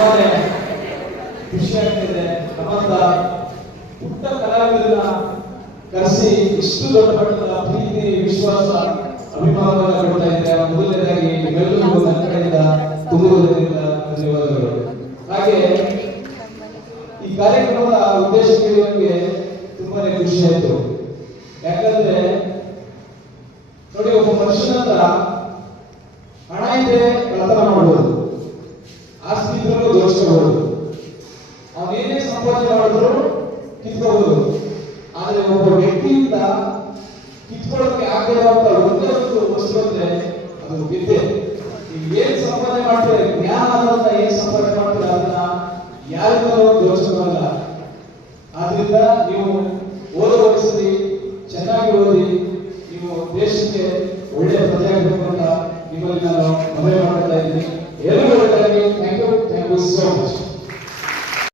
ತುಂಬಾನೇ ಖುಷಿ ಆಗ್ತಿದೆ. ನಮ್ಮಂತ ಪುಟ್ಟ ಕಲಾವಿದರನ್ನ ಕರೆಸಿ ಇಷ್ಟು ದೊಡ್ಡ ಮಟ್ಟದ ಪ್ರೀತಿ, ವಿಶ್ವಾಸ, ಅಭಿಮಾನವನ್ನು ಕೊಡ್ತಾ ಇದ್ದಾರೆ. ಮೊದಲನೇದಾಗಿ ನಿಮ್ಮೆಲ್ಲರಿಗೂ ನನ್ನ ಕಡೆಯಿಂದ ತುಂಬುವುದರಿಂದ ಧನ್ಯವಾದಗಳು. ಹಾಗೆ ಈ ಕಾರ್ಯಕ್ರಮದ ಉದ್ದೇಶ ಕೇಳುವಂಗೆ ತುಂಬಾನೇ ಖುಷಿ ಆಯ್ತು. ಯಾಕಂದ್ರೆ ನೋಡಿ, ಒಬ್ಬ ಮನುಷ್ಯನ ಹತ್ರ ಹಣ ಇದ್ರೆ ಕಳ್ಳತನ ಮಾಡಬಹುದು, ಆಸ್ತಿ ಇದ್ರೂ ದೋಷಬಹುದು, ಅವನೇನೇ ಸಂಪಾದನೆ ಮಾಡಿದ್ರು ಕಿತ್ಕೋಬಹುದು. ಆದ್ರೆ ಒಬ್ಬ ವ್ಯಕ್ತಿಯಿಂದ ಕಿತ್ಕೊಳ್ಳೋಕೆ ಆಗದಿರುವಂತ ಒಂದೇ ಒಂದು ವಸ್ತು ಅಂದ್ರೆ ಅದು ವಿದ್ಯೆ. ನೀವು ಏನ್ ಸಂಪಾದನೆ ಮಾಡ್ತಾರೆ, ಜ್ಞಾನ ಅಂತ ಏನ್ ಸಂಪಾದನೆ ಮಾಡ್ತಾರೆ ಅದನ್ನ ಯಾರಿಗೂ ದೋಷವಲ್ಲ. ಆದ್ರಿಂದ ನೀವು ಓದೋ ವಯಸ್ಸಲ್ಲಿ ಚೆನ್ನಾಗಿ ಓದಿ, ನೀವು ದೇಶಕ್ಕೆ ಒಳ್ಳೆಯ ಪ್ರಜೆ ಆಗಬೇಕು ಅಂತ ನಿಮ್ಮಲ್ಲಿ ನಾನು ಮನವಿ ಮಾಡ್ತಾ ಇದ್ದೀನಿ. ಎಲ್ಲರೂ